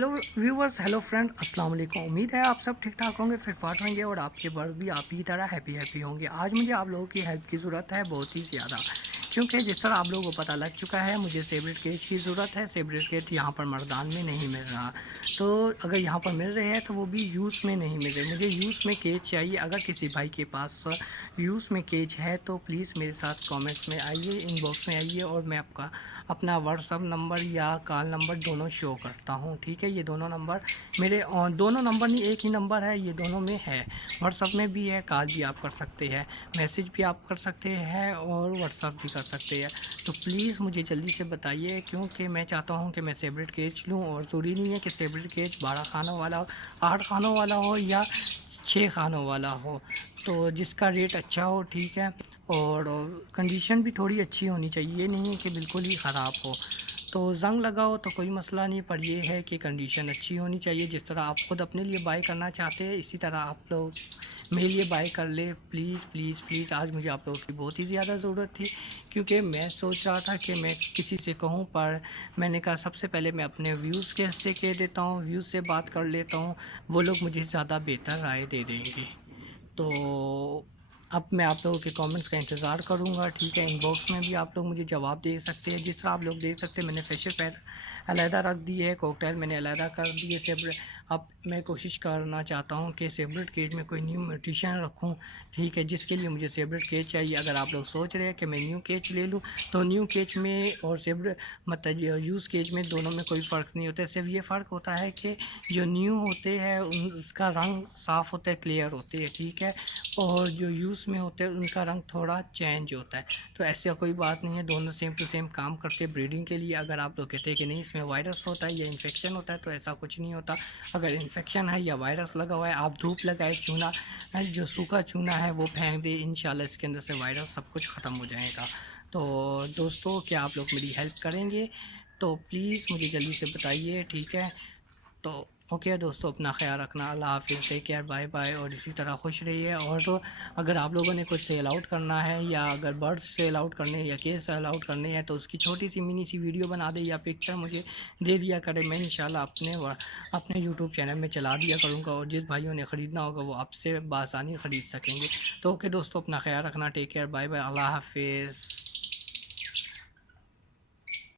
Hello viewers, hello friend, अस्सलाम वालेकुम। उम्मीद है आप सब ठीक ठाक होंगे, फिटफाट होंगे और आपके बर्ड भी आप ही की तरह हैप्पी होंगे। आज मुझे आप लोगों की हेल्प की ज़रूरत है, बहुत ही ज़्यादा, क्योंकि जिस तरह आप लोगों को पता लग चुका है मुझे सेब्रिड केज की ज़रूरत है। सेब्रिड केज यहाँ पर मर्दान में नहीं मिल रहा, तो अगर यहाँ पर मिल रहे हैं तो वो भी यूज़ में नहीं मिल रहे। मुझे यूज़ में केज चाहिए। अगर किसी भाई के पास यूज़ में केज है तो प्लीज़ मेरे साथ कमेंट्स में आइए, इनबॉक्स में आइए और मैं आपका अपना व्हाट्सअप नंबर या कॉल नंबर दोनों शो करता हूँ। ठीक है, ये दोनों नंबर मेरे दोनों नंबर नहीं, एक ही नंबर है, ये दोनों में है। व्हाट्सअप में भी है, कॉल भी आप कर सकते हैं, मैसेज भी आप कर सकते हैं और व्हाट्सअप भी कर सकते हैं। तो प्लीज़ मुझे जल्दी से बताइए, क्योंकि मैं चाहता हूँ कि मैं सेब्रिड केज लूँ और ज़रूरी नहीं है कि सेब्रिड केज 12 खानों वाला हो, 8 खानों वाला हो या 6 खानों वाला हो, तो जिसका रेट अच्छा हो। ठीक है, और कंडीशन भी थोड़ी अच्छी होनी चाहिए, ये नहीं है कि बिल्कुल ही ख़राब हो। तो जंग लगाओ तो कोई मसला नहीं, पर ये है कि कंडीशन अच्छी होनी चाहिए। जिस तरह आप ख़ुद अपने लिए बाय करना चाहते हैं इसी तरह आप लोग मेरे लिए बाय कर ले। प्लीज़ प्लीज़ प्लीज़, आज मुझे आप लोगों की बहुत ही ज़्यादा ज़रूरत थी, क्योंकि मैं सोच रहा था कि मैं किसी से कहूँ, पर मैंने कहा सबसे पहले मैं अपने व्यूज़ के से कह देता हूँ, व्यूज़ से बात कर लेता हूँ, वो लोग मुझे ज़्यादा बेहतर राय दे देंगे। तो अब मैं आप लोगों के कमेंट्स का इंतज़ार करूंगा। ठीक है, इनबॉक्स में भी आप लोग मुझे जवाब दे सकते हैं। जिस तरह आप लोग देख सकते हैं मैंने फेशियल पैड अलहदा रख दी है, कॉकटेल मैंने अलहदा कर दिए सेपरेट। अब मैं कोशिश करना चाहता हूं कि सेपरेट केज में कोई न्यू न्यूट्रिशन रखूं। ठीक है, जिसके लिए मुझे सेपरेट केज चाहिए। अगर आप लोग सोच रहे हैं कि मैं न्यू केज ले लूँ, तो न्यू केज में और सेपरेट मतलब यूज़ केज में दोनों में कोई फ़र्क नहीं होता है। सिर्फ ये फ़र्क होता है कि जो न्यू होते हैं उसका रंग साफ़ होता है, क्लियर होते हैं। ठीक है, और जो यूज़ में होते हैं उनका रंग थोड़ा चेंज होता है। तो ऐसा कोई बात नहीं है, दोनों सेम टू सेम काम करते हैं ब्रीडिंग के लिए। अगर आप लोग कहते हैं कि नहीं इसमें वायरस होता है या इन्फेक्शन होता है, तो ऐसा कुछ नहीं होता। अगर इन्फेक्शन है या वायरस लगा हुआ है, आप धूप लगाए, चूना जो सूखा चूना है वो फेंक दे, इंशाल्लाह इसके अंदर से वायरस सब कुछ ख़त्म हो जाएगा। तो दोस्तों, क्या आप लोग मेरी हेल्प करेंगे? तो प्लीज़ मुझे जल्दी से बताइए। ठीक है, तो ओके दोस्तों, अपना ख्याल रखना, अल्लाह हाफिज़, टेक केयर, बाय बाय, और इसी तरह खुश रहिए। और तो अगर आप लोगों ने कुछ सेल आउट करना है या अगर बर्ड्स सेल आउट करने हैं या केस सेल आउट करने हैं, तो उसकी छोटी सी मिनी सी वीडियो बना दे या पिक्चर मुझे दे दिया करें। मैं इंशाल्लाह अपने यूट्यूब चैनल में चला दिया करूँगा और जिस भाइयों ने ख़रीदना होगा वो आपसे बआसानी ख़रीद सकेंगे। तो ओके दोस्तों, अपना ख्याल रखना, टेक केयर, बाय बाय, अल्लाह हाफिज़।